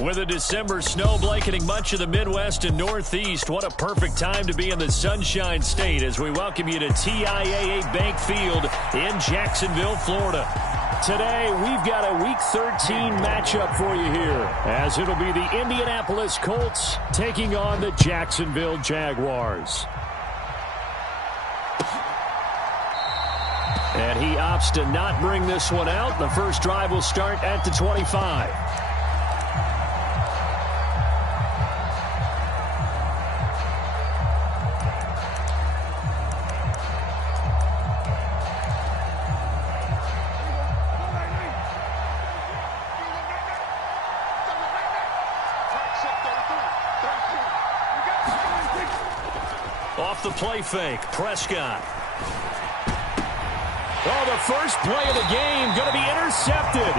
With a December snow blanketing much of the Midwest and Northeast, what a perfect time to be in the Sunshine State as we welcome you to TIAA Bank Field in Jacksonville, Florida. Today, we've got a Week 13 matchup for you here, as it'll be the Indianapolis Colts taking on the Jacksonville Jaguars. And he opts to not bring this one out. The first drive will start at the 25. Off the play fake, Prescott. Oh, the first play of the game going to be intercepted.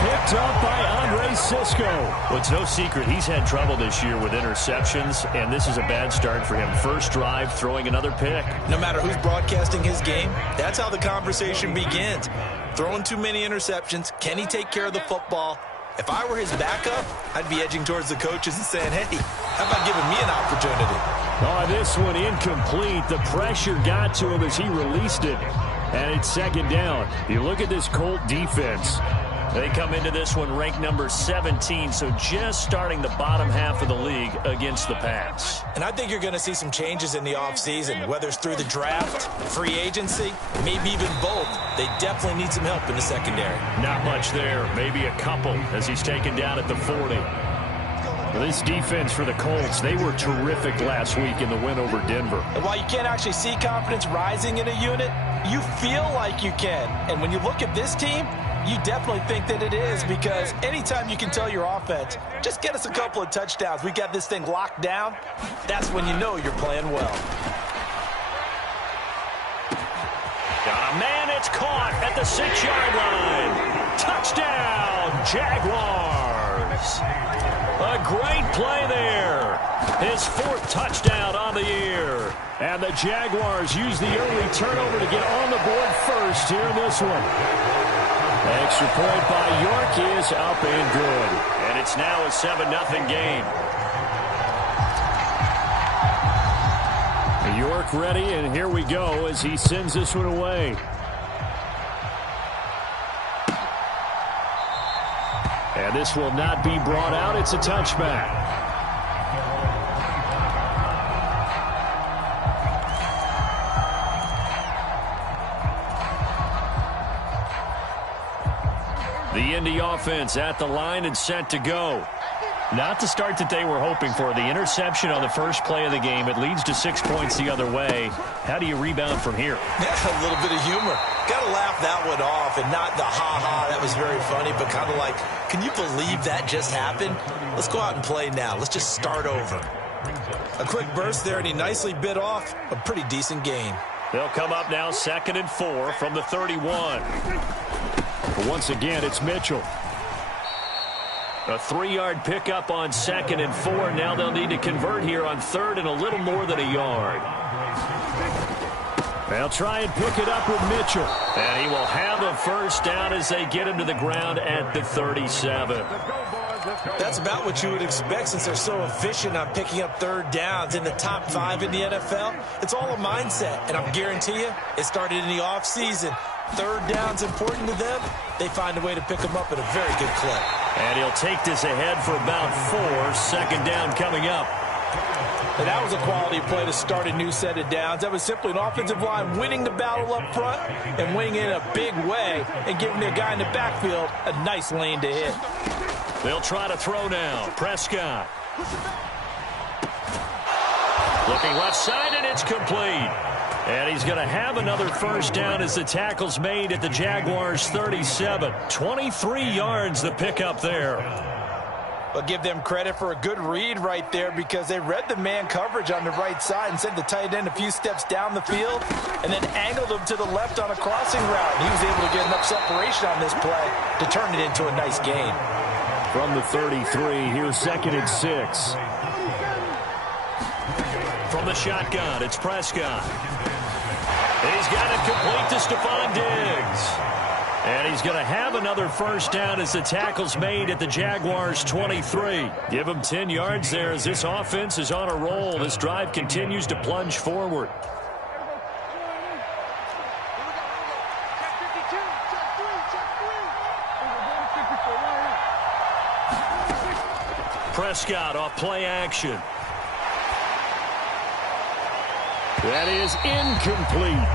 Picked up by Andre Sisco. Well, it's no secret he's had trouble this year with interceptions, and this is a bad start for him. First drive, throwing another pick. No matter who's broadcasting his game, that's how the conversation begins. Throwing too many interceptions. Can he take care of the football? If I were his backup, I'd be edging towards the coaches and saying, hey, how about giving me an opportunity? Oh, this one incomplete. The pressure got to him as he released it. And it's second down. You look at this Colt defense. They come into this one ranked number 17, so just starting the bottom half of the league against the pass. And I think you're going to see some changes in the offseason, whether it's through the draft, free agency, maybe even both. They definitely need some help in the secondary. Not much there, maybe a couple as he's taken down at the 40. This defense for the Colts, they were terrific last week in the win over Denver. And while you can't actually see confidence rising in a unit, you feel like you can. And when you look at this team, you definitely think that it is, because anytime you can tell your offense, just get us a couple of touchdowns, we got this thing locked down, that's when you know you're playing well. Got a man, it's caught at the 6-yard line. Touchdown, Jaguars. A great play there. His 4th touchdown on the year. And the Jaguars use the early turnover to get on the board first here in this one. Extra point by York is up and good. And it's now a 7-0 game. York ready, and here we go as he sends this one away. And this will not be brought out. It's a touchback. The Indy offense at the line and set to go. Not the start that they were hoping for. The interception on the first play of the game. It leads to 6 points the other way. How do you rebound from here? Yeah, a little bit of humor. Got to laugh that one off, and not the ha-ha, that was very funny, but kind of like, can you believe that just happened? Let's go out and play now. Let's just start over. A quick burst there, and he nicely bit off a pretty decent gain. They'll come up now 2nd and 4 from the 31. But once again, it's Mitchell. A 3-yard pickup on 2nd and 4. Now they'll need to convert here on 3rd and a little more than a yard. They'll try and pick it up with Mitchell. And he will have a first down as they get him to the ground at the 37. That's about what you would expect since they're so efficient on picking up 3rd downs in the top 5 in the NFL. It's all a mindset, and I guarantee you it started in the offseason. 3rd down's important to them. They find a way to pick them up at a very good clip. And he'll take this ahead for about 4. 2nd down coming up. And that was a quality play to start a new set of downs. That was simply an offensive line winning the battle up front and winning it in a big way and giving the guy in the backfield a nice lane to hit. They'll try to throw now. Prescott. Looking left side, and it's complete. And he's going to have another first down as the tackle's made at the Jaguars' 37. 23 yards the pickup there. I'll give them credit for a good read right there, because they read the man coverage on the right side and sent the tight end a few steps down the field and then angled him to the left on a crossing route. And he was able to get enough separation on this play to turn it into a nice gain. From the 33, here's 2nd and 6. From the shotgun, it's Prescott. He's got it complete to Stephon Diggs. And he's going to have another first down as the tackle's made at the Jaguars' 23. Give him 10 yards there as this offense is on a roll. This drive continues to plunge forward. Prescott off play action. That is incomplete.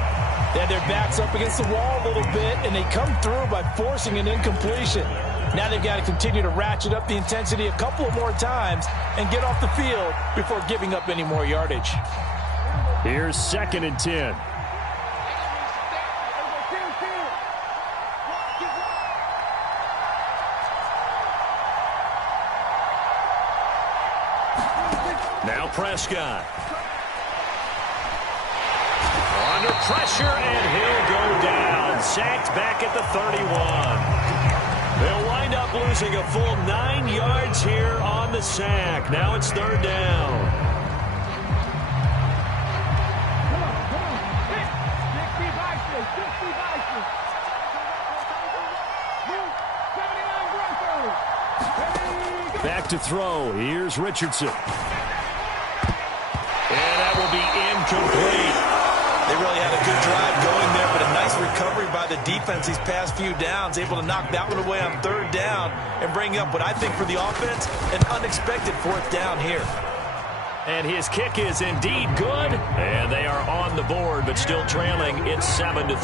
They had their backs up against the wall a little bit, and they come through by forcing an incompletion. Now they've got to continue to ratchet up the intensity a couple of more times and get off the field before giving up any more yardage. Here's 2nd and 10. Now Prescott. Under pressure, and he'll go down. Sacked back at the 31. They'll wind up losing a full 9 yards here on the sack. Now it's 3rd down. Back to throw. Here's Richardson. And that will be incomplete. They really had a good drive going there, but a nice recovery by the defense these past few downs, able to knock that one away on 3rd down and bring up what I think for the offense, an unexpected 4th down here. And his kick is indeed good, and they are on the board, but still trailing. It's 7-3.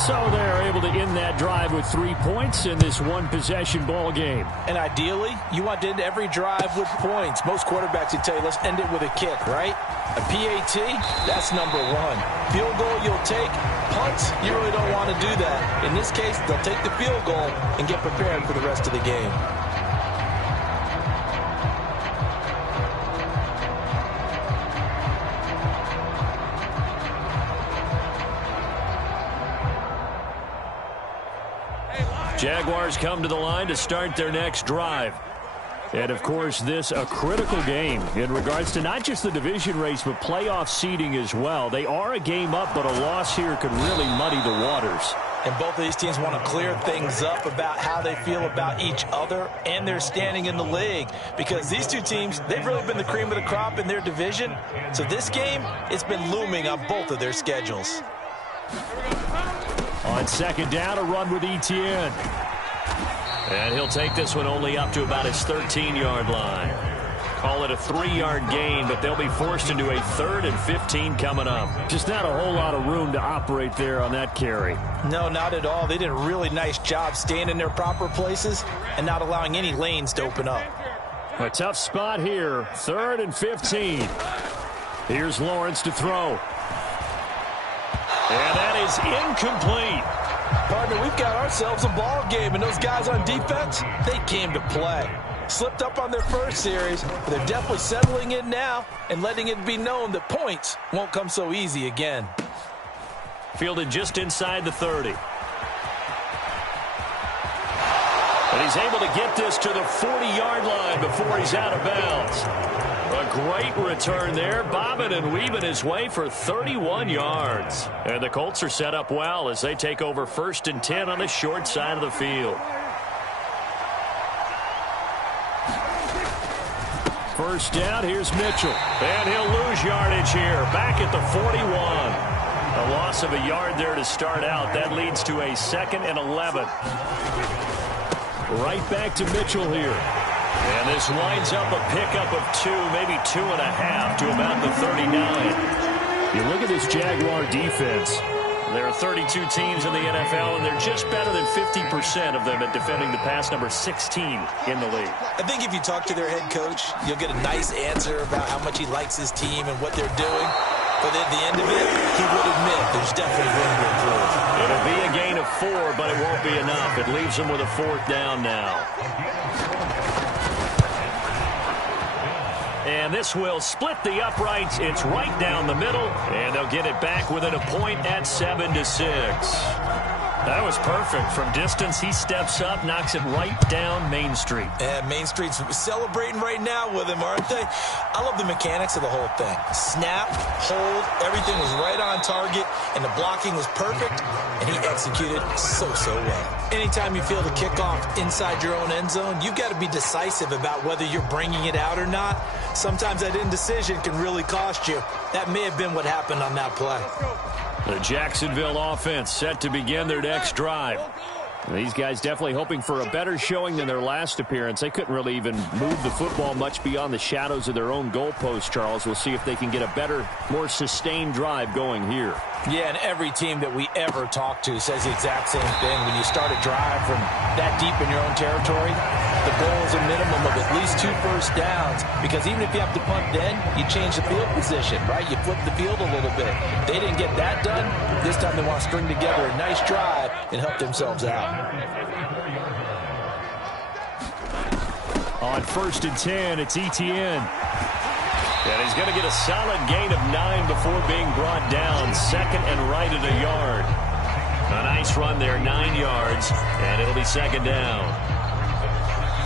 So they're able to end that drive with 3 points in this one-possession ball game. And ideally, you want to end every drive with points. Most quarterbacks would tell you, let's end it with a kick, right? A PAT, that's number 1. Field goal you'll take. Punts, you really don't want to do that. In this case, they'll take the field goal and get prepared for the rest of the game. Jaguars come to the line to start their next drive. And, of course, this a critical game in regards to not just the division race, but playoff seeding as well. They are a game up, but a loss here could really muddy the waters. And both of these teams want to clear things up about how they feel about each other and their standing in the league. Because these two teams, they've really been the cream of the crop in their division. So this game, it's been looming on both of their schedules. On 2nd down, a run with Etienne. And he'll take this one only up to about his 13-yard line. Call it a 3-yard gain, but they'll be forced into a 3rd and 15 coming up. Just not a whole lot of room to operate there on that carry. No, not at all. They did a really nice job staying in their proper places and not allowing any lanes to open up. A tough spot here. 3rd and 15. Here's Lawrence to throw. And that is incomplete. Partner, we've got ourselves a ball game, and those guys on defense, they came to play. Slipped up on their first series, but they're definitely settling in now and letting it be known that points won't come so easy again. Fielded just inside the 30. And he's able to get this to the 40-yard line before he's out of bounds. A great return there, bobbing and weaving his way for 31 yards. And the Colts are set up well as they take over 1st and 10 on the short side of the field. First down, here's Mitchell. And he'll lose yardage here, back at the 41. A loss of a yard there to start out. That leads to a 2nd and 11. Right back to Mitchell here. And this winds up a pickup of 2, maybe 2.5 to about the 39. You look at this Jaguar defense. There are 32 teams in the NFL, and they're just better than 50% of them at defending the pass, number 16 in the league. I think if you talk to their head coach, you'll get a nice answer about how much he likes his team and what they're doing. But at the end of it, he would admit there's definitely room to improve. It'll be a gain of 4, but it won't be enough. It leaves them with a 4th down now. And this will split the uprights. It's right down the middle, and they'll get it back within a point at 7-6. That was perfect. From distance, he steps up, knocks it right down Main Street. And Main Street's celebrating right now with him, aren't they? I love the mechanics of the whole thing. Snap, hold, everything was right on target, and the blocking was perfect, and he executed so well. Anytime you feel the kickoff inside your own end zone, you've got to be decisive about whether you're bringing it out or not. Sometimes that indecision can really cost you. That may have been what happened on that play. The Jacksonville offense set to begin their next drive. These guys definitely hoping for a better showing than their last appearance. They couldn't really even move the football much beyond the shadows of their own goalpost, Charles. We'll see if they can get a better, more sustained drive going here. Yeah, and every team that we ever talk to says the exact same thing. When you start a drive from that deep in your own territory, the goal is a minimum of at least 2 first downs, because even if you have to punt then, you change the field position, right? You flip the field a little bit. They didn't get that done. This time they want to string together a nice drive and help themselves out. On 1st and 10, it's Etienne. And he's going to get a solid gain of 9 before being brought down. Second and right at a yard. A nice run there, 9 yards, and it'll be second down.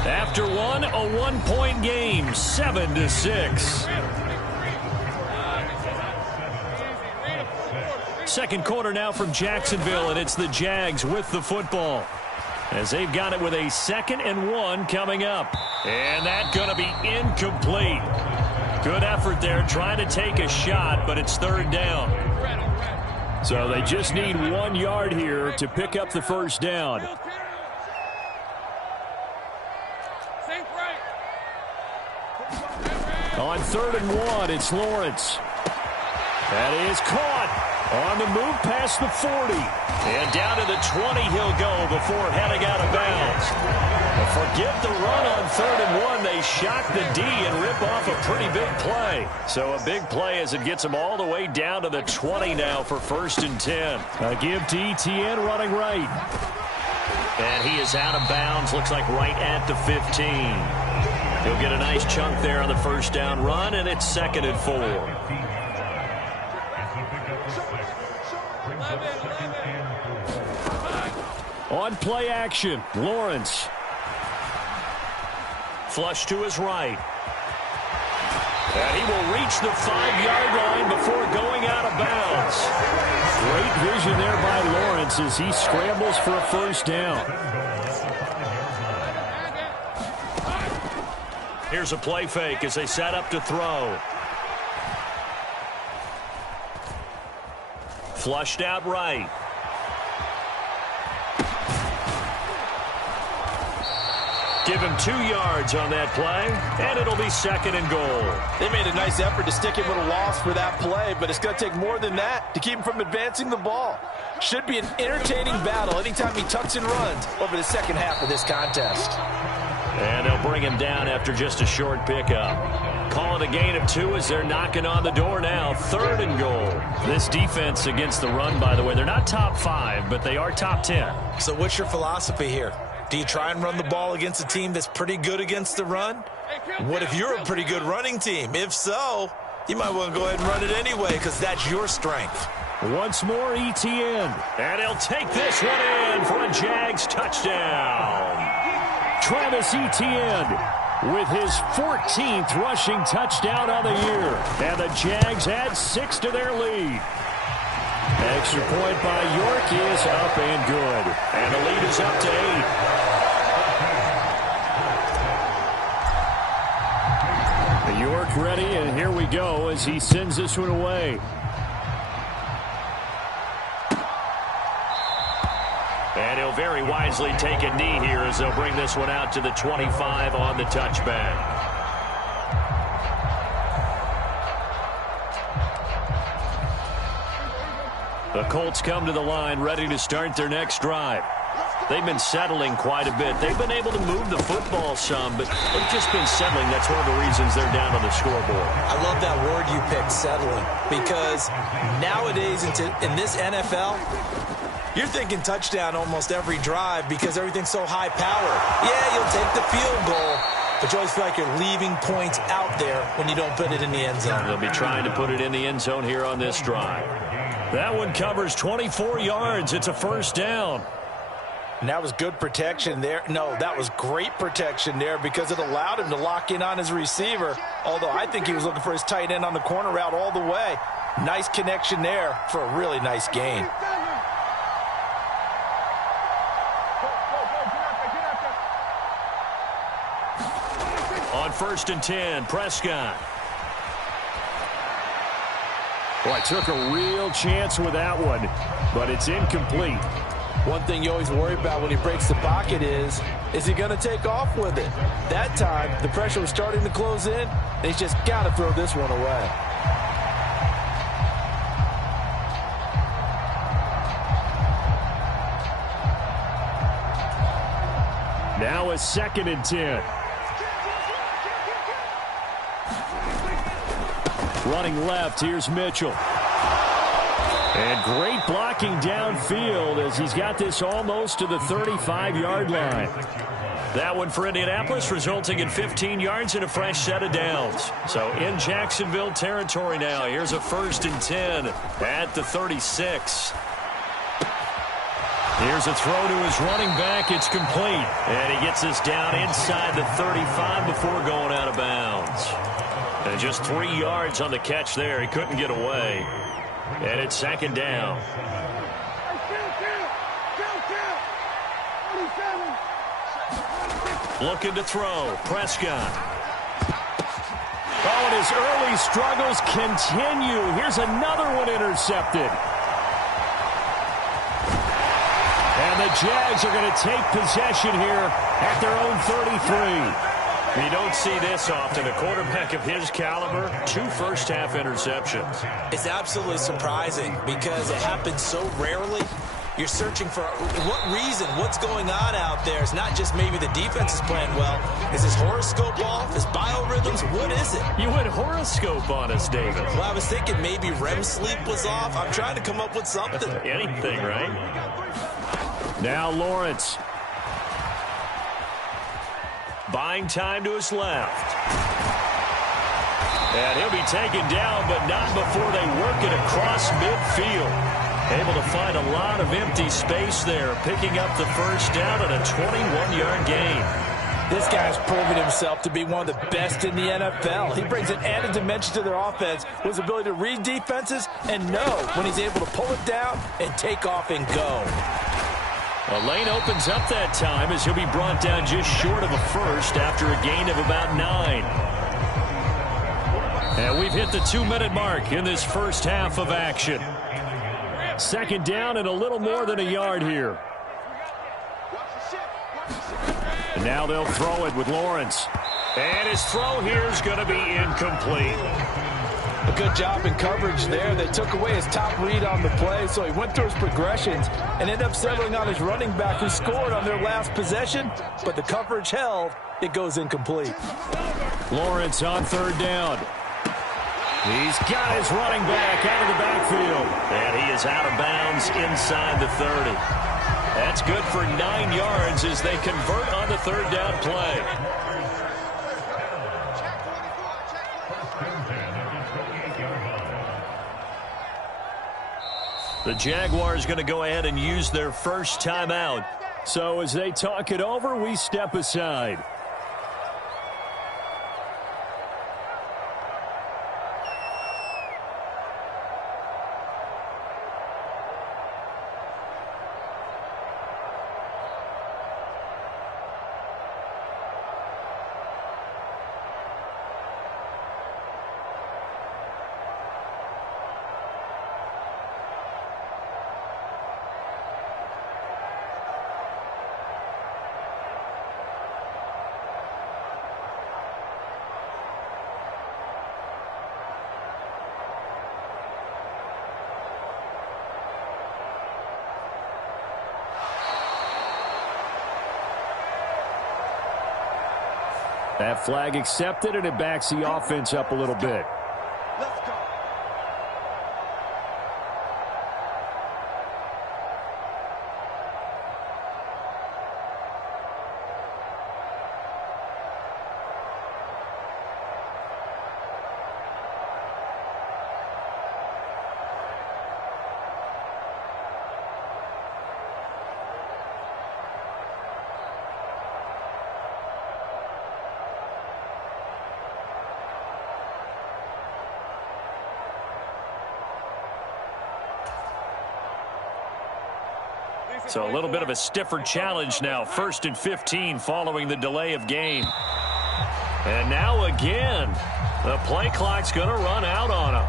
After one, a 1-point game, 7-6. Second quarter now from Jacksonville, and it's the Jags with the football, as they've got it with a 2nd and 1 coming up. And that's going to be incomplete. Good effort there, trying to take a shot, but it's 3rd down. So they just need 1 yard here to pick up the first down. On 3rd and 1, it's Lawrence. That is caught on the move past the 40. And down to the 20 he'll go before heading out of bounds. But forget the run on 3rd and 1. They shock the D and rip off a pretty big play. So a big play as it gets them all the way down to the 20 now for 1st and 10. A give to Etienne running right. And he is out of bounds, looks like right at the 15. He'll get a nice chunk there on the first down run, and it's 2nd and 4. On play action, Lawrence. Flush to his right. And he will reach the 5-yard line before going out of bounds. Great vision there by Lawrence as he scrambles for a first down. Here's a play fake as they set up to throw. Flushed out right. Give him 2 yards on that play, and it'll be 2nd and goal. They made a nice effort to stick him with a loss for that play, but it's going to take more than that to keep him from advancing the ball. Should be an entertaining battle anytime he tucks and runs over the second half of this contest. And they'll bring him down after just a short pickup. Call it a gain of 2 as they're knocking on the door now. 3rd and goal. This defense against the run, by the way, they're not top 5, but they are top 10. So what's your philosophy here? Do you try and run the ball against a team that's pretty good against the run? What if you're a pretty good running team? If so, you might want to go ahead and run it anyway because that's your strength. Once more, Etienne. And he'll take this one in for a Jags touchdown. Travis Etienne with his 14th rushing touchdown on the year. And the Jags add 6 to their lead. Extra point by York is up and good. And the lead is up to 8. York ready, and here we go as he sends this one away. And he'll very wisely take a knee here as they'll bring this one out to the 25 on the touchback. The Colts come to the line ready to start their next drive. They've been settling quite a bit. They've been able to move the football some, but they've just been settling. That's one of the reasons they're down on the scoreboard. I love that word you picked, settling, because nowadays in this NFL, you're thinking touchdown almost every drive because everything's so high power. Yeah, you'll take the field goal, but you always feel like you're leaving points out there when you don't put it in the end zone. They'll be trying to put it in the end zone here on this drive. That one covers 24 yards. It's a first down. And that was good protection there. No, that was great protection there because it allowed him to lock in on his receiver. Although I think he was looking for his tight end on the corner route all the way. Nice connection there for a really nice gain. On 1st and 10, Prescott. Boy, took a real chance with that one, but it's incomplete. One thing you always worry about when he breaks the pocket is he going to take off with it? That time, the pressure was starting to close in, and he's just got to throw this one away. Now a 2nd and 10. Running left, here's Mitchell. And great blocking downfield as he's got this almost to the 35-yard line. That one for Indianapolis, resulting in 15 yards and a fresh set of downs. So in Jacksonville territory now. Here's a 1st and 10 at the 36. Here's a throw to his running back. It's complete. And he gets this down inside the 35 before going out of bounds. And just 3 yards on the catch there. He couldn't get away. And it's 2nd down. Looking to throw. Prescott. Oh, and his early struggles continue. Here's another one intercepted. And the Jags are going to take possession here at their own 33. You don't see this often. A quarterback of his caliber, 2 first-half interceptions. It's absolutely surprising because it happens so rarely. You're searching for what reason, what's going on out there. It's not just maybe the defense is playing well. Is his horoscope off? His biorhythms? What is it? You went horoscope on us, David. Well, I was thinking maybe REM sleep was off. I'm trying to come up with something. Anything, right? Now Lawrence. Buying time to his left. And he'll be taken down, but not before they work it across midfield. Able to find a lot of empty space there, picking up the first down and a 21-yard gain. This guy's proven himself to be one of the best in the NFL. He brings an added dimension to their offense with his ability to read defenses and know when he's able to pull it down and take off and go. A lane opens up that time as he'll be brought down just short of a first after a gain of about 9. And we've hit the 2-minute mark in this first half of action. 2nd down and a little more than a yard here. And now they'll throw it with Lawrence. And his throw here is going to be incomplete. A good job in coverage there. They took away his top read on the play, so he went through his progressions and ended up settling on his running back who scored on their last possession, but the coverage held. It goes incomplete. Lawrence on 3rd down. He's got his running back out of the backfield. And he is out of bounds inside the 30. That's good for 9 yards as they convert on the 3rd down play. The Jaguars going to go ahead and use their first timeout. So as they talk it over, we step aside. That flag accepted, and it backs the offense up a little bit. Let's go. So a little bit of a stiffer challenge now. 1st and 15 following the delay of game. And now again, the play clock's going to run out on him.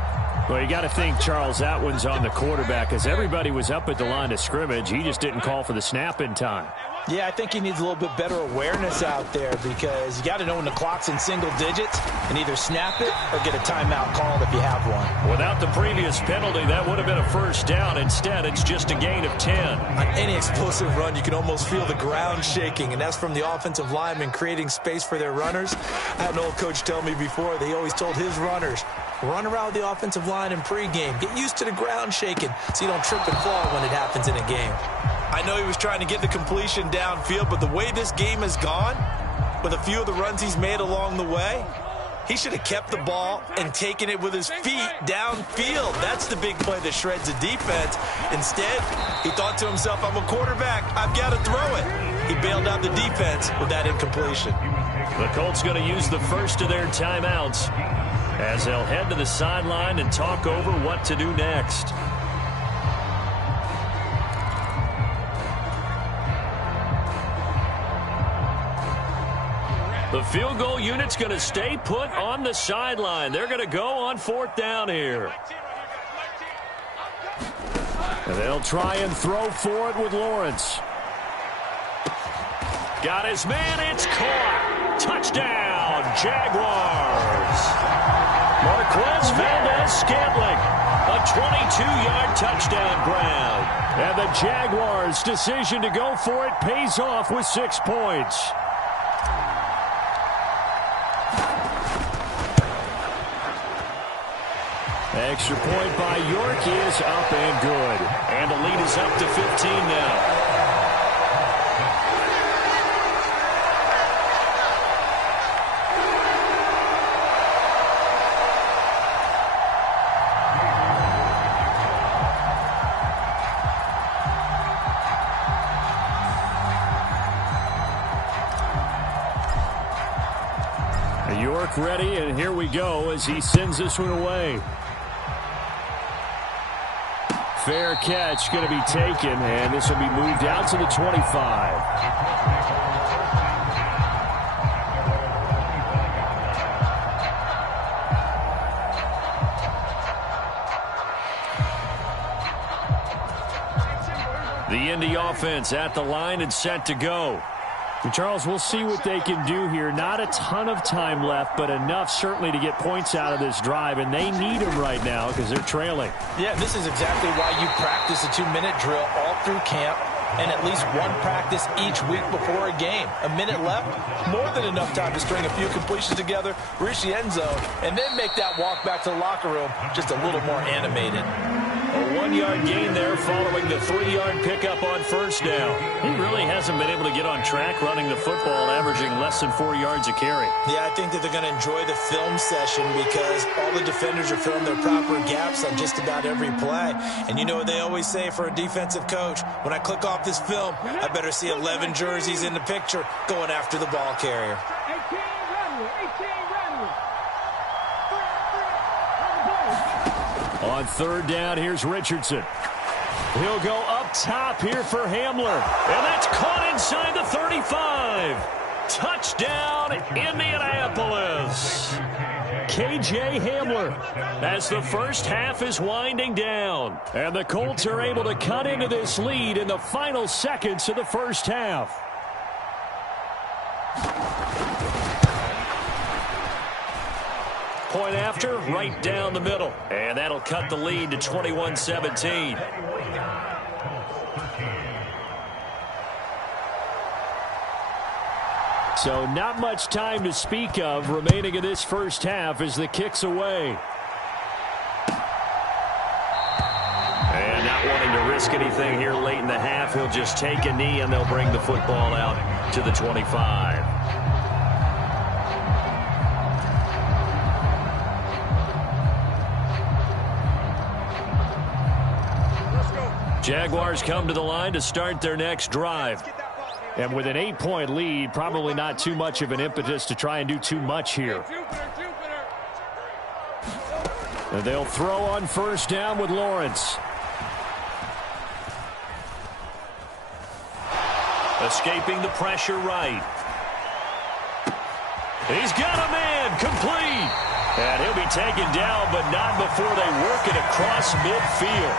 Well, you got to think, Charles, that one's on the quarterback, as everybody was up at the line of scrimmage. He just didn't call for the snap in time. Yeah, I think he needs a little bit better awareness out there, because you got to know when the clock's in single digits and either snap it or get a timeout called if you have one. Without the previous penalty, that would have been a 1st down. Instead, it's just a gain of 10. On any explosive run, you can almost feel the ground shaking, and that's from the offensive linemen creating space for their runners. I had an old coach tell me before, they always told his runners, run around the offensive line in pregame. Get used to the ground shaking so you don't trip and fall when it happens in a game. I know he was trying to get the completion downfield, but the way this game has gone, with a few of the runs he's made along the way, he should have kept the ball and taken it with his feet downfield. That's the big play that shreds the defense. Instead, he thought to himself, I'm a quarterback, I've got to throw it. He bailed out the defense with that incompletion. The Colts going to use the first of their timeouts as they'll head to the sideline and talk over what to do next. The field goal unit's going to stay put on the sideline. They're going to go on 4th down here. And they'll try and throw for it with Lawrence. Got his man. It's caught. Touchdown, Jaguars. Marquez Valdez-Scantling. A 22-yard touchdown grab. And the Jaguars' decision to go for it pays off with 6 points. Extra point by York is up and good. And the lead is up to 15 now. York ready, and here we go as he sends this one away. Fair catch going to be taken, and this will be moved out to the 25. The Indy offense at the line and set to go. And Charles, we'll see what they can do here. Not a ton of time left, but enough certainly to get points out of this drive, and they need them right now because they're trailing. Yeah, this is exactly why you practice a 2-minute drill all through camp and at least one practice each week before a game. A minute left, more than enough time to string a few completions together, reach the end zone, and then make that walk back to the locker room just a little more animated. A 1-yard gain there following the 3-yard pickup on 1st down. He really hasn't been able to get on track running the football, averaging less than 4 yards a carry. Yeah, I think that they're going to enjoy the film session because all the defenders are filling their proper gaps on just about every play. And you know what they always say for a defensive coach? When I click off this film, I better see 11 jerseys in the picture going after the ball carrier. On 3rd down, here's Richardson. He'll go up top here for Hamler. And that's caught inside the 35. Touchdown, Indianapolis. K.J. Hamler. As the first half is winding down. And the Colts are able to cut into this lead in the final seconds of the first half. Point after, right down the middle. And that'll cut the lead to 21-17. So not much time to speak of remaining in this first half as the kick's away. And not wanting to risk anything here late in the half, he'll just take a knee and they'll bring the football out to the 25. Jaguars come to the line to start their next drive. And with an 8-point lead, probably not too much of an impetus to try and do too much here. And they'll throw on 1st down with Lawrence. Escaping the pressure right. He's got a man complete. And he'll be taken down, but not before they work it across midfield.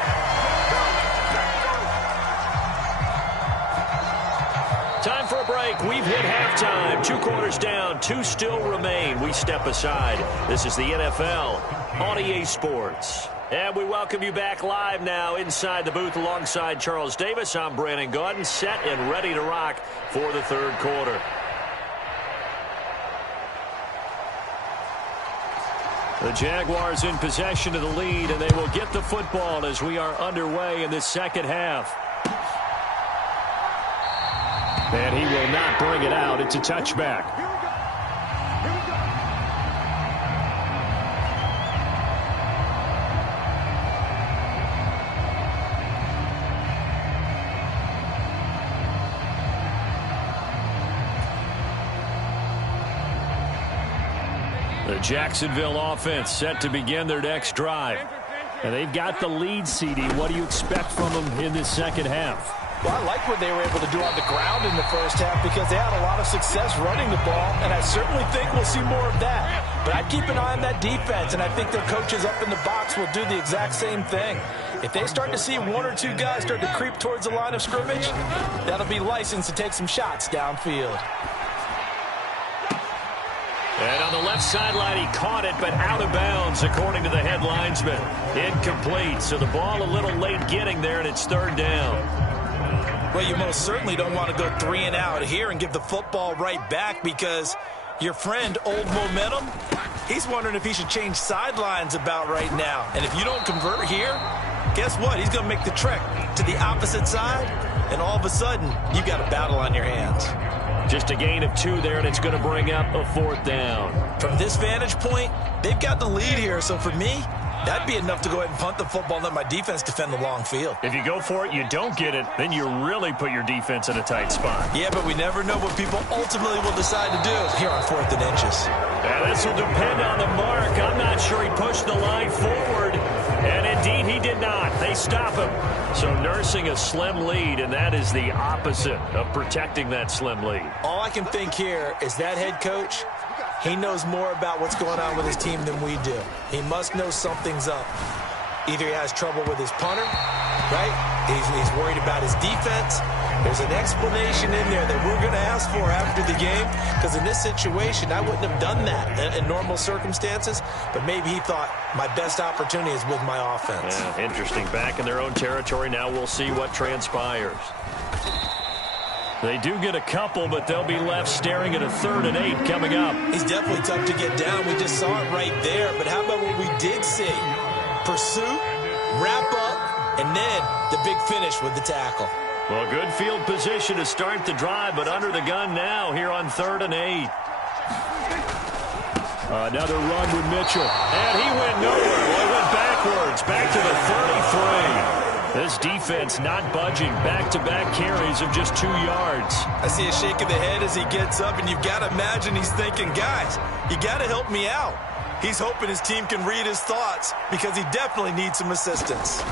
Time for a break. We've hit halftime. 2 quarters down. 2 still remain. We step aside. This is the NFL on EA Sports. And we welcome you back live now inside the booth alongside Charles Davis. I'm Brandon Gaudin, set and ready to rock for the third quarter. The Jaguars in possession of the lead, and they will get the football as we are underway in this second half. And he will not bring it out. It's a touchback. The Jacksonville offense set to begin their next drive. And they've got the lead, CD. What do you expect from them in this second half? Well, I like what they were able to do on the ground in the first half because they had a lot of success running the ball, and I certainly think we'll see more of that. But I'd keep an eye on that defense, and I think their coaches up in the box will do the exact same thing. If they start to see 1 or 2 guys start to creep towards the line of scrimmage, that'll be licensed to take some shots downfield. And on the left sideline, he caught it, but out of bounds, according to the head linesman. Incomplete, so the ball a little late getting there, and it's third down. Well, you most certainly don't want to go 3 and out here and give the football right back because your friend, Old Momentum, he's wondering if he should change sidelines about right now. And if you don't convert here, guess what? He's going to make the trek to the opposite side, and all of a sudden, you got a battle on your hands. Just a gain of 2 there, and it's going to bring up a 4th down. From this vantage point, they've got the lead here. So for me, that'd be enough to go ahead and punt the football and let my defense defend the long field. If you go for it, you don't get it, then you really put your defense in a tight spot. Yeah, but we never know what people ultimately will decide to do here on 4th and inches. And this will depend on the mark. I'm not sure he pushed the line forward. And indeed, he did not. They stop him. So nursing a slim lead, and that is the opposite of protecting that slim lead. All I can think here is that head coach, he knows more about what's going on with his team than we do. He must know something's up. Either he has trouble with his punter, right? He's worried about his defense. There's an explanation in there that we're going to ask for after the game, because in this situation, I wouldn't have done that in normal circumstances, but maybe he thought my best opportunity is with my offense. Yeah, interesting. Back in their own territory. Now we'll see what transpires. They do get a couple, but they'll be left staring at a 3rd and 8 coming up. He's definitely tough to get down. We just saw it right there, but how about what we did see? Pursuit, wrap up, and then the big finish with the tackle. Well, good field position to start the drive, but under the gun now here on 3rd and 8. Another run with Mitchell. And he went nowhere. Well, he went backwards, back to the 33. This defense not budging. Back-to-back carries of just 2 yards. I see a shake of the head as he gets up, and you've got to imagine he's thinking, guys, you got to help me out. He's hoping his team can read his thoughts because he definitely needs some assistance.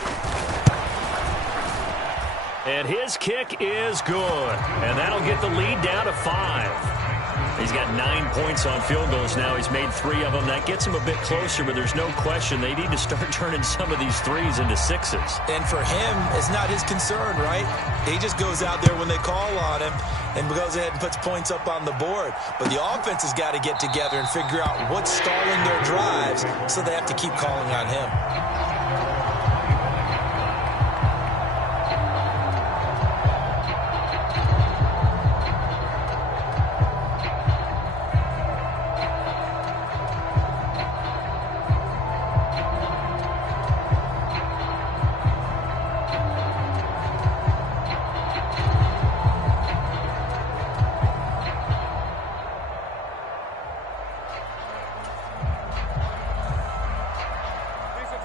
And his kick is good. And that'll get the lead down to 5. He's got 9 points on field goals now. He's made 3 of them. That gets him a bit closer, but there's no question they need to start turning some of these 3s into 6s. And for him, it's not his concern, right? He just goes out there when they call on him and goes ahead and puts points up on the board. But the offense has got to get together and figure out what's stalling their drives, so they have to keep calling on him.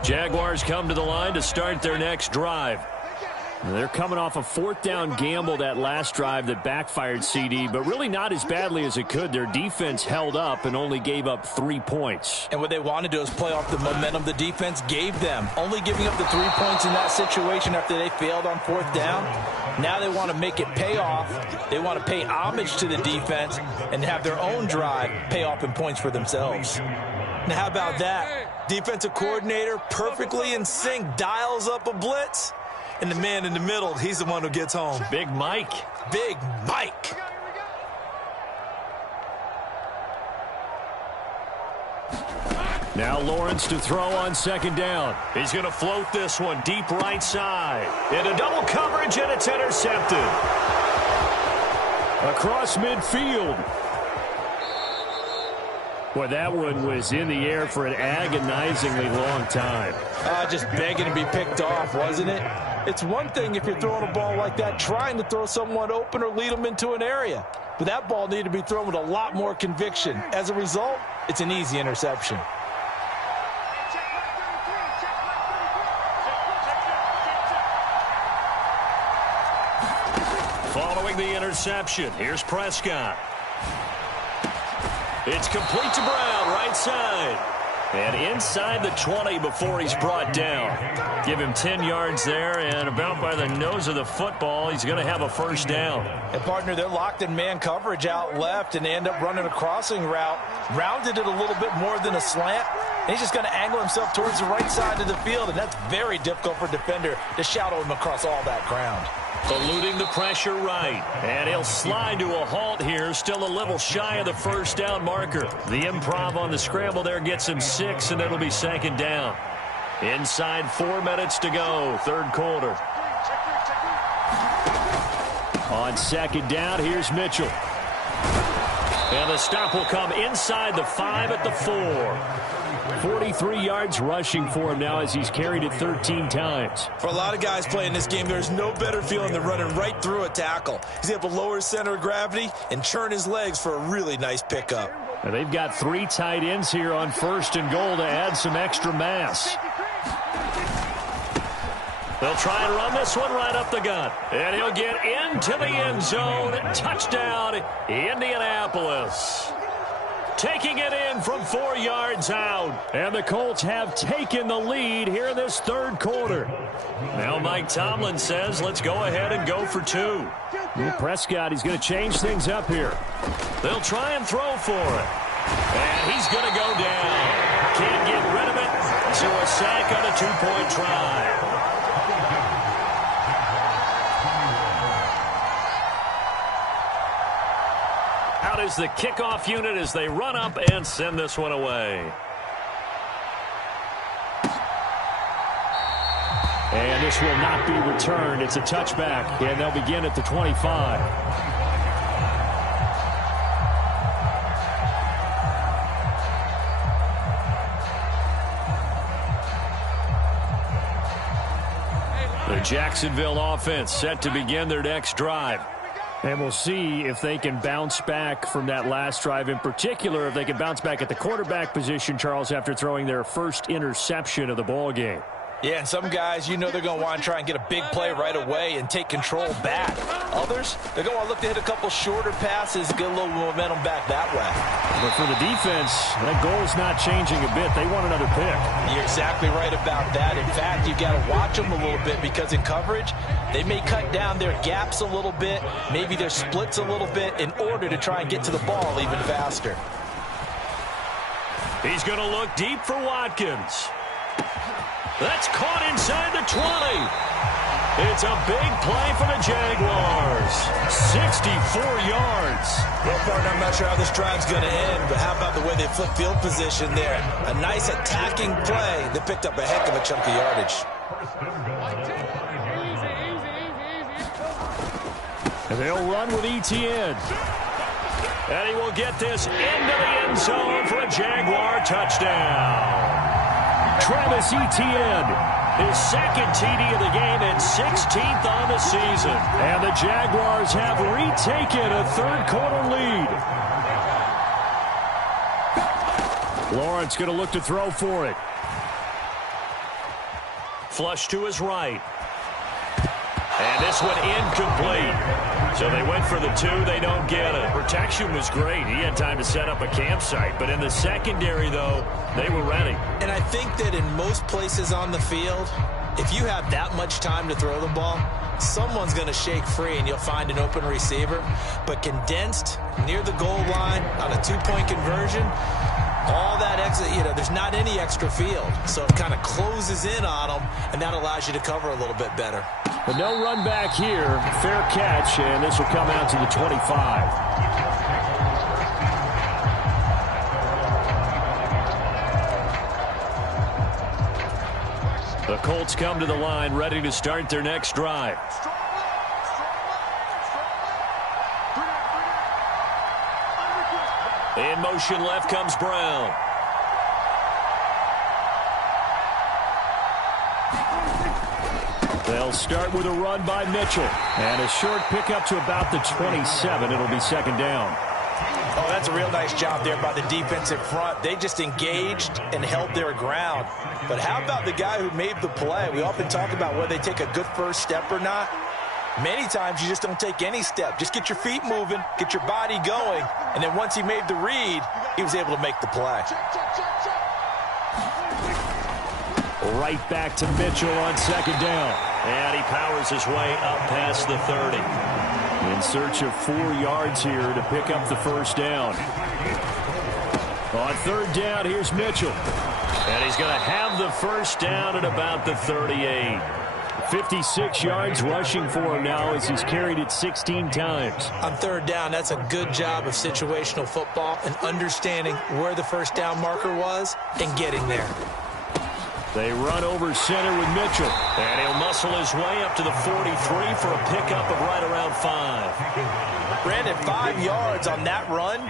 Jaguars come to the line to start their next drive. They're coming off a 4th down gamble that last drive that backfired, CD, but really not as badly as it could. Their defense held up and only gave up 3 points. And what they want to do is play off the momentum the defense gave them. Only giving up the 3 points in that situation after they failed on 4th down. Now they want to make it pay off. They want to pay homage to the defense and have their own drive pay off in points for themselves. Now, how about that? Defensive coordinator perfectly in sync, dials up a blitz. And the man in the middle, he's the one who gets home. Big Mike. Big Mike. Now Lawrence to throw on 2nd down. He's going to float this one deep right side. Into double coverage, and it's intercepted. Across midfield. Boy, that one was in the air for an agonizingly long time. Just begging to be picked off, wasn't it? It's one thing if you're throwing a ball like that, trying to throw someone open or lead them into an area. But that ball needed to be thrown with a lot more conviction. As a result, it's an easy interception. Following the interception, here's Prescott. It's complete to Brown, right side. And inside the 20 before he's brought down. Give him 10 yards there, and about by the nose of the football, he's going to have a 1st down. And, partner, they're locked in man coverage out left, and they end up running a crossing route. Rounded it a little bit more than a slant. And he's just going to angle himself towards the right side of the field, and that's very difficult for a defender to shadow him across all that ground. Eluding the pressure right. And he'll slide to a halt here. Still a little shy of the 1st down marker. The improv on the scramble there gets him 6, and it'll be 2nd down. Inside 4 minutes to go, 3rd quarter. On 2nd down, here's Mitchell. And the stop will come inside the 5 at the 4. 43 yards rushing for him now as he's carried it 13 times. For a lot of guys playing this game, there's no better feeling than running right through a tackle. He's able to lower his center of gravity and churn his legs for a really nice pickup. Now they've got 3 tight ends here on 1st and goal to add some extra mass. They'll try and run this one right up the gut. And he'll get into the end zone. Touchdown, Indianapolis. Taking it in from 4 yards out. And the Colts have taken the lead here in this 3rd quarter. Now Mike Tomlin says, let's go ahead and go for 2. Prescott, he's going to change things up here. They'll try and throw for it. And he's going to go down. Can't get rid of it. So a sack on a 2-point try. Out is the kickoff unit as they run up and send this one away. And this will not be returned. It's a touchback, and they'll begin at the 25. The Jacksonville offense set to begin their next drive. And we'll see if they can bounce back from that last drive, in particular, if they can bounce back at the quarterback position, Charles, after throwing their first interception of the ball game. Yeah, and some guys, you know they're going to want to try and get a big play right away and take control back. Others, they're going to look to hit a couple shorter passes, get a little momentum back that way. But for the defense, that goal's not changing a bit. They want another pick. You're exactly right about that. In fact, you've got to watch them a little bit because in coverage, they may cut down their gaps a little bit, maybe their splits a little bit in order to try and get to the ball even faster. He's going to look deep for Watkins. That's caught inside the 20. It's a big play for the Jaguars. 64 yards. Well, partner, I'm not sure how this drive's going to end, but how about the way they flip field position there? A nice attacking play that picked up a heck of a chunk of yardage. And they'll run with Etienne. And he will get this into the end zone for a Jaguar touchdown. Travis Etienne, his second TD of the game and 16th on the season. And the Jaguars have retaken a third-quarter lead. Lawrence going to look to throw for it. Flush to his right. And this one incomplete. So they went for the 2. They don't get it. Protection was great. He had time to set up a campsite. But in the secondary, though, they were ready. And I think that in most places on the field, if you have that much time to throw the ball, someone's going to shake free and you'll find an open receiver. But condensed near the goal line on a 2-point conversion, all that extra, there's not any extra field. So it kind of closes in on them, and that allows you to cover a little bit better. But no run back here. Fair catch, and this will come out to the 25. The Colts come to the line, ready to start their next drive. In motion left comes Brown. They'll start with a run by Mitchell. And a short pickup to about the 27. It'll be second down. Oh, that's a real nice job there by the defensive front. They just engaged and held their ground. But how about the guy who made the play? We often talk about whether they take a good first step or not. Many times you just don't take any step. Just get your feet moving, get your body going, and then once he made the read, he was able to make the play. Right back to Mitchell on second down. And he powers his way up past the 30. In search of 4 yards here to pick up the first down. On third down, here's Mitchell. And he's going to have the first down at about the 38. 56 yards rushing for him now as he's carried it 16 times. On third down, that's a good job of situational football and understanding where the first down marker was and getting there. They run over center with Mitchell. And he'll muscle his way up to the 43 for a pickup of right around 5. Brandon, 5 yards on that run.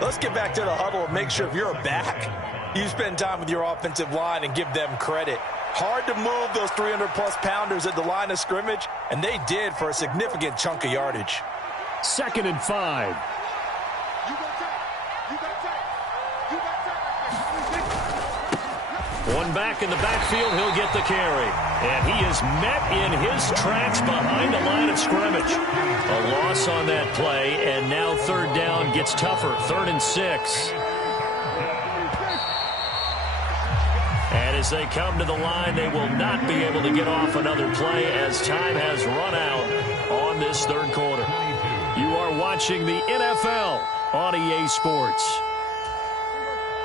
Let's get back to the huddle and make sure if you're a back, you spend time with your offensive line and give them credit. Hard to move those 300-plus pounders at the line of scrimmage, and they did for a significant chunk of yardage. 2nd and 5. One back in the backfield, he'll get the carry. And he is met in his tracks behind the line of scrimmage. A loss on that play, and now third down gets tougher. 3rd and 6. And as they come to the line, they will not be able to get off another play as time has run out on this third quarter. You are watching the NFL on EA Sports.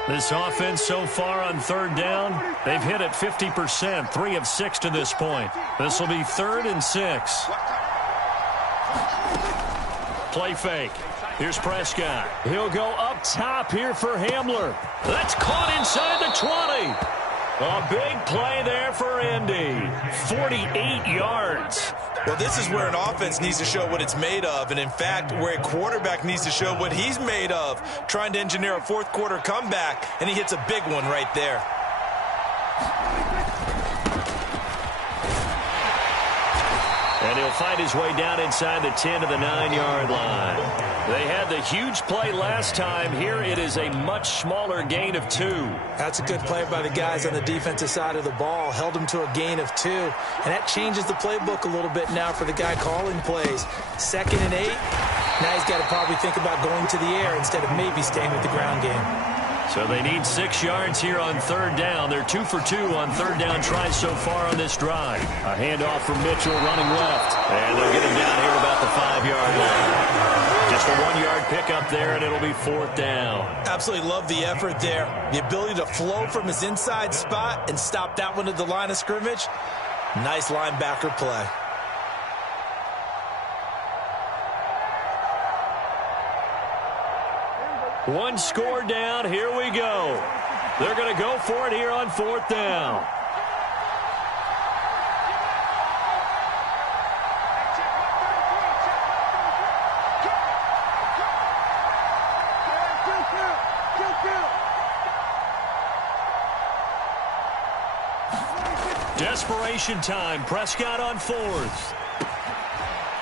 This offense so far on third down, they've hit it 50%, 3 of 6 to this point. This will be 3rd and 6. Play fake. Here's Prescott. He'll go up top here for Hamler. That's caught inside the 20. A big play there for Indy. 48 yards. Well, this is where an offense needs to show what it's made of, and in fact, where a quarterback needs to show what he's made of, trying to engineer a fourth quarter comeback, and he hits a big one right there. And he'll find his way down inside the 10 to the 9-yard line. They had the huge play last time. Here it is a much smaller gain of 2. That's a good play by the guys on the defensive side of the ball. Held him to a gain of 2. And that changes the playbook a little bit now for the guy calling plays. 2nd and 8. Now he's got to probably think about going to the air instead of maybe staying with the ground game. So they need 6 yards here on third down. They're 2 for 2 on third down tries so far on this drive. A handoff from Mitchell running left. And they'll get him down here about the 5-yard line. Just a 1-yard pickup there, and it'll be 4th down. Absolutely love the effort there. The ability to flow from his inside spot and stop that one at the line of scrimmage. Nice linebacker play. One score down. Here we go. They're going to go for it here on 4th down. Desperation time. Prescott on 4th.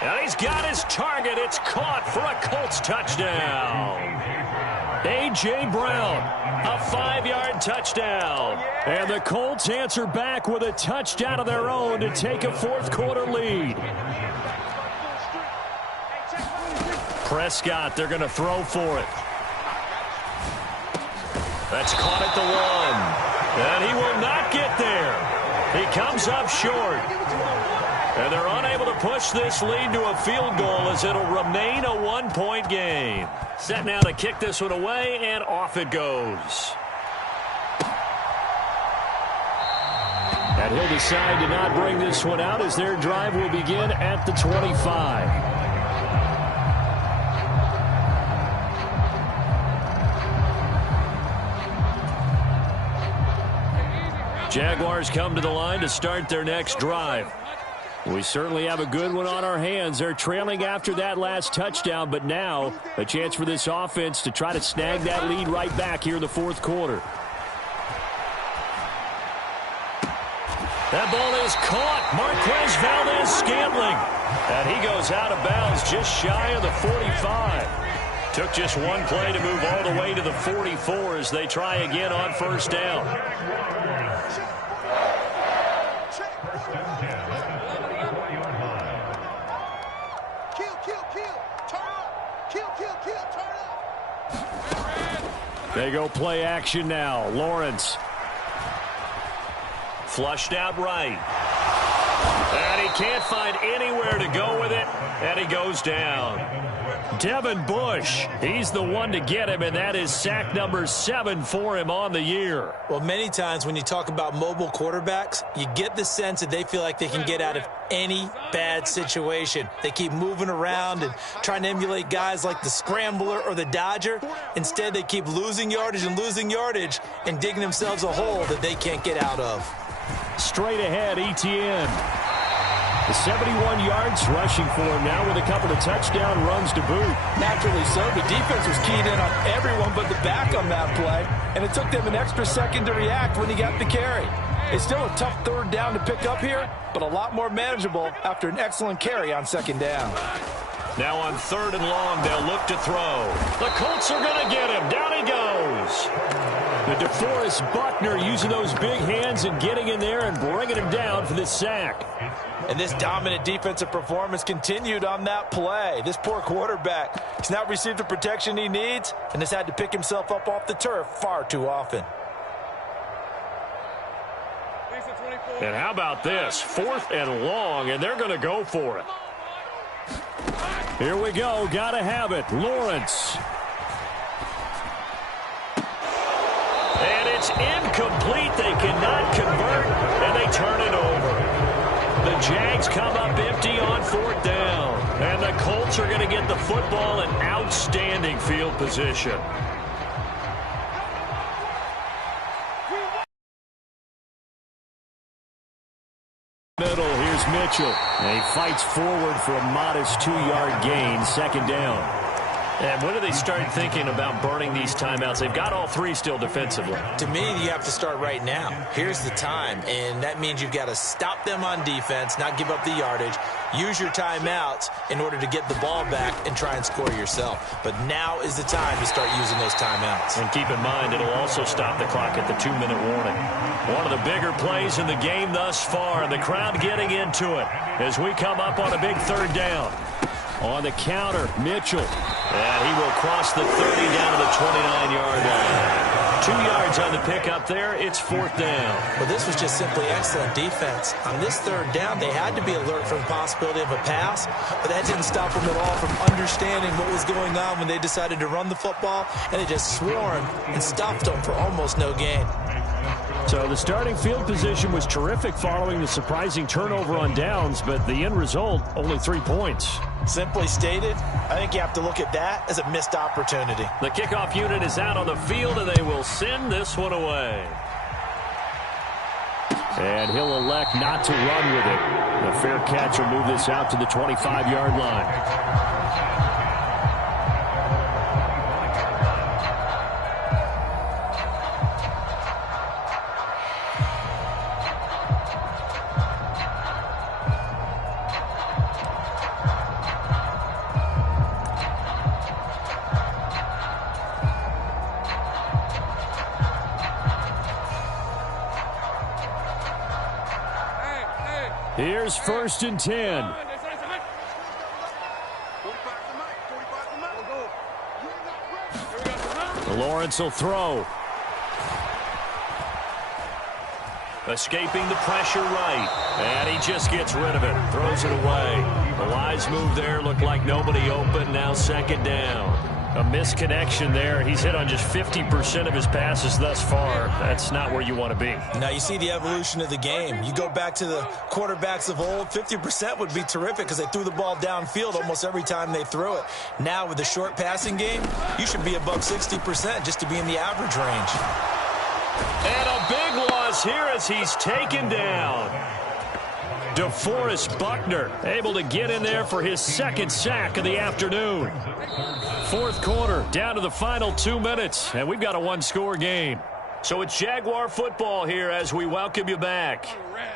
And he's got his target. It's caught for a Colts touchdown. A.J. Brown, a 5-yard touchdown. And the Colts answer back with a touchdown of their own to take a fourth quarter lead. Prescott, they're going to throw for it. That's caught at the 1. And he will not get there. He comes up short. And they're unable to push this lead to a field goal as it'll remain a 1-point game. Set now to kick this one away, and off it goes. And he'll decide to not bring this one out as their drive will begin at the 25. Jaguars come to the line to start their next drive. We certainly have a good one on our hands. They're trailing after that last touchdown, but now a chance for this offense to try to snag that lead right back here in the fourth quarter. That ball is caught. Marquez Valdes-Scantling. And he goes out of bounds just shy of the 45. Took just one play to move all the way to the 44 as they try again on first down. They go play action now. Lawrence. Flushed out right. And he can't find anywhere to go with it. And he goes down. Devin Bush, he's the one to get him, and that is sack number 7 for him on the year. Well, many times when you talk about mobile quarterbacks, you get the sense that they feel like they can get out of any bad situation. They keep moving around and trying to emulate guys like the Scrambler or the Dodger. Instead, they keep losing yardage and digging themselves a hole that they can't get out of. Straight ahead, Etienne. The 71 yards rushing for him now with a couple of touchdown runs to boot. Naturally so. The defense was keyed in on everyone but the back on that play, and it took them an extra second to react when he got the carry. It's still a tough third down to pick up here, but a lot more manageable after an excellent carry on second down. Now on 3rd and long, they'll look to throw. The Colts are going to get him. Down he goes. The DeForest Buckner using those big hands and getting in there and bringing him down for this sack. And this dominant defensive performance continued on that play. This poor quarterback has not received the protection he needs and has had to pick himself up off the turf far too often. And how about this? 4th and long, and they're going to go for it. Here we go. Got to have it. Lawrence. And it's incomplete. They cannot convert, and they turn it over. The Jags come up empty on 4th down. And the Colts are going to get the football in outstanding field position. Middle, here's Mitchell. And he fights forward for a modest 2-yard gain, 2nd down. And when do they start thinking about burning these timeouts? They've got all 3 still defensively. To me, you have to start right now. Here's the time, and that means you've got to stop them on defense, not give up the yardage, use your timeouts in order to get the ball back and try and score yourself. But now is the time to start using those timeouts. And keep in mind, it'll also stop the clock at the 2-minute warning. One of the bigger plays in the game thus far, and the crowd getting into it as we come up on a big 3rd down. On the counter, Mitchell. And he will cross the 30 down to the 29-yard line. 2 yards on the pickup there. It's 4th down. Well, this was just simply excellent defense. On this 3rd down, they had to be alert for the possibility of a pass, but that didn't stop them at all from understanding what was going on when they decided to run the football, and they just swarmed and stuffed them for almost no gain. So the starting field position was terrific following the surprising turnover on downs, but the end result, only 3 points. Simply stated, I think you have to look at that as a missed opportunity. The kickoff unit is out on the field, and they will send this one away. And he'll elect not to run with it. A fair catch will move this out to the 25-yard line. Here's 1st and 10. Lawrence will throw. Escaping the pressure right. And he just gets rid of it. Throws it away. The wise move there. Looked like nobody open. Now second down. A misconnection there. He's hit on just 50% of his passes thus far. That's not where you want to be. Now you see the evolution of the game. You go back to the quarterbacks of old, 50% would be terrific because they threw the ball downfield almost every time they threw it. Now with the short passing game, you should be above 60% just to be in the average range. And a big loss here as he's taken down. DeForest Buckner able to get in there for his second sack of the afternoon. Fourth quarter, down to the final 2 minutes, and we've got a one-score game. So it's Jaguar football here as we welcome you back.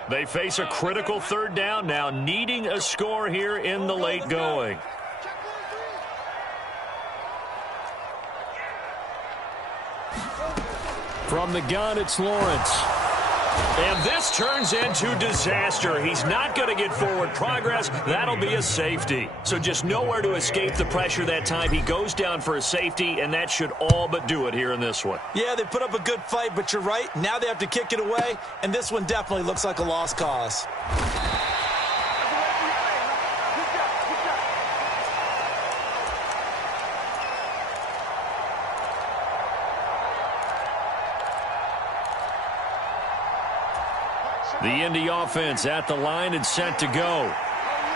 They face a critical third down now, needing a score here in the late going. From the gun, it's Lawrence. And this turns into disaster. He's not going to get forward progress. That'll be a safety. So just nowhere to escape the pressure that time. He goes down for a safety, and that should all but do it here in this one. Yeah, they put up a good fight, but you're right. Now they have to kick it away, and this one definitely looks like a lost cause. The Indy offense at the line and set to go.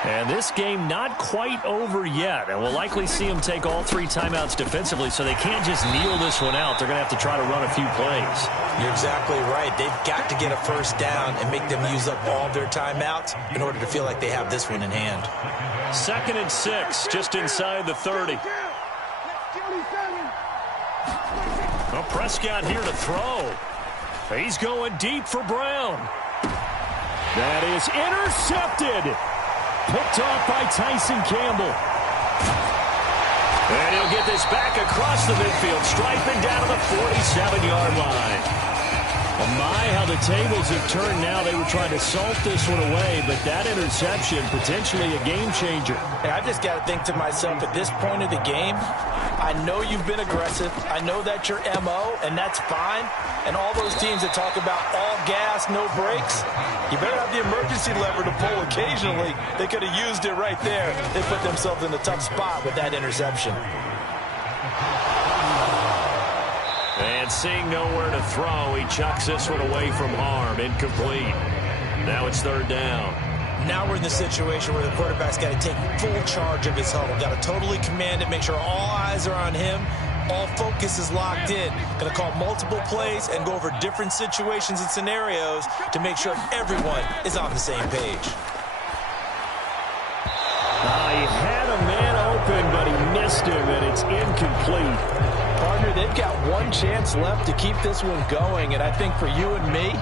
And this game not quite over yet. And we'll likely see them take all three timeouts defensively, so they can't just kneel this one out. They're going to have to try to run a few plays. You're exactly right. They've got to get a first down and make them use up all their timeouts in order to feel like they have this one in hand. 2nd and 6, just inside the 30. Well, Prescott here to throw. He's going deep for Brown. That is intercepted. Picked off by Tyson Campbell. And he'll get this back across the midfield, striping down to the 47-yard line. Oh my, how the tables have turned now. They were trying to salt this one away, but that interception, potentially a game changer. And I just got to think to myself, at this point of the game, I know you've been aggressive. I know that's your MO, and that's fine. And all those teams that talk about all gas, no brakes, you better have the emergency lever to pull occasionally. They could have used it right there. They put themselves in a tough spot with that interception. And seeing nowhere to throw, he chucks this one away from harm. Incomplete. Now it's third down. Now we're in the situation where the quarterback's got to take full charge of his huddle. Got to totally command it, make sure all eyes are on him. All focus is locked in. Going to call multiple plays and go over different situations and scenarios to make sure everyone is on the same page. He had a man open, but he missed him, and it's incomplete. Partner, they've got one chance left to keep this one going, and I think for you and me,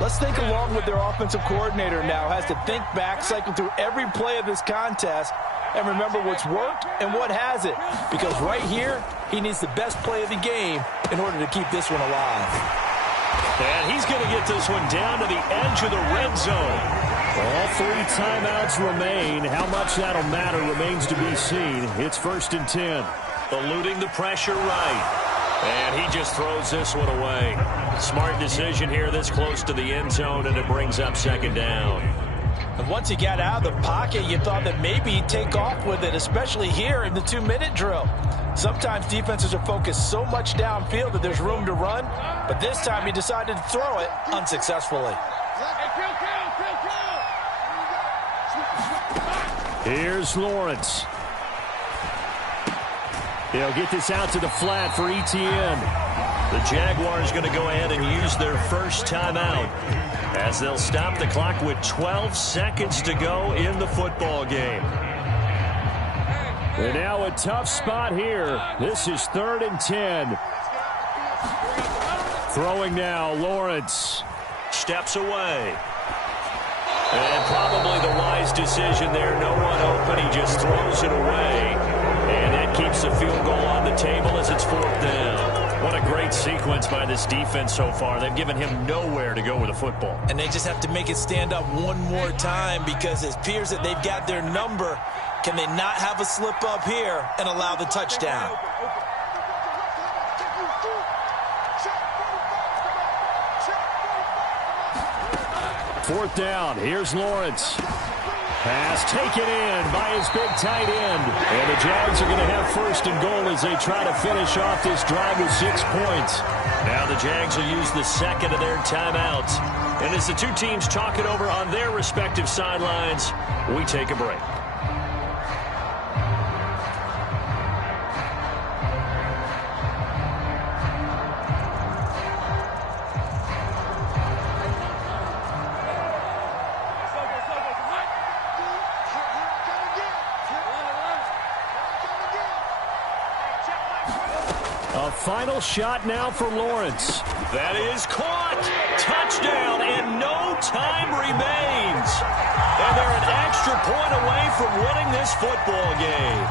let's think along with their offensive coordinator now. Has to think back, cycle through every play of this contest, and remember what's worked and what hasn't. Because right here, he needs the best play of the game in order to keep this one alive. And he's going to get this one down to the edge of the red zone. All three timeouts remain. How much that'll matter remains to be seen. It's 1st and 10. Eluding the pressure right. And he just throws this one away. Smart decision here this close to the end zone, and it brings up second down. And once he got out of the pocket, you thought that maybe he'd take off with it, especially here in the 2-minute drill. Sometimes defenses are focused so much downfield that there's room to run, but this time he decided to throw it unsuccessfully. Here's Lawrence. He'll get this out to the flat for Etienne. The Jaguars going to go ahead and use their first timeout as they'll stop the clock with 12 seconds to go in the football game. And now a tough spot here. This is 3rd and 10. Throwing now, Lawrence. Steps away. And probably the wise decision there. No one open. He just throws it away. And that keeps the field goal on the table as it's 4th down. What a great sequence by this defense so far. They've given him nowhere to go with the football. And they just have to make it stand up one more time because it appears that they've got their number. Can they not have a slip up here and allow the touchdown? 4th down. Here's Lawrence. Pass taken in by his big tight end. And the Jags are going to have 1st and goal as they try to finish off this drive with 6 points. Now the Jags will use the 2nd of their timeouts. And as the two teams talk it over on their respective sidelines, we take a break. A final shot now for Lawrence. That is caught. Touchdown, and no time remains. And they're an extra point away from winning this football game.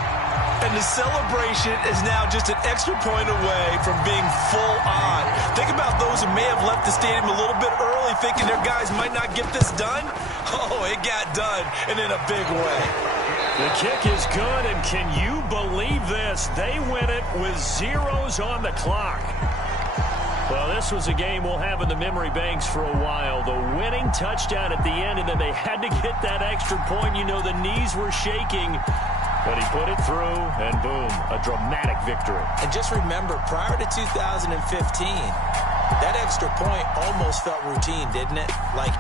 And the celebration is now just an extra point away from being full on. Think about those who may have left the stadium a little bit early thinking their guys might not get this done. Oh, it got done, and in a big way. The kick is good, and can you believe this? They win it with zeros on the clock. Well, this was a game we'll have in the memory banks for a while. The winning touchdown at the end, and then they had to get that extra point. You know, the knees were shaking, but he put it through, and boom, a dramatic victory. And just remember, prior to 2015, that extra point almost felt routine, didn't it? Like,